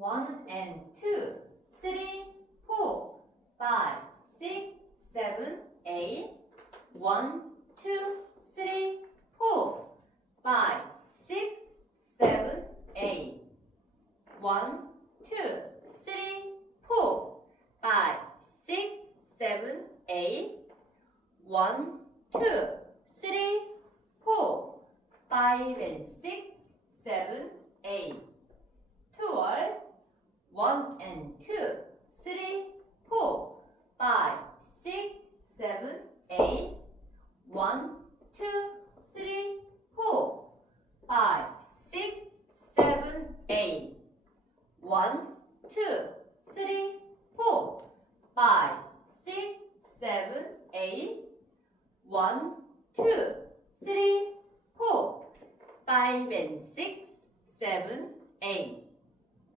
1 and 2, 3, 4, 5, 6, 7, 8. 1, 2, 3, 4, 5, 6, 7, 8. 1, 2, 3, 4, 5, 6, 7, 8. 1, 2, 3, 4, 5 and 6, 7, 8. 12. 1 and 2, 3, 4, 5, 6, 7, 8. 1, 2, 3, 4, 5, 6, 7, 8. 1, 2, 3, 4, 5, 6, 7, 8. 1, 2, 3, 4, 5 and 6, 7, 8.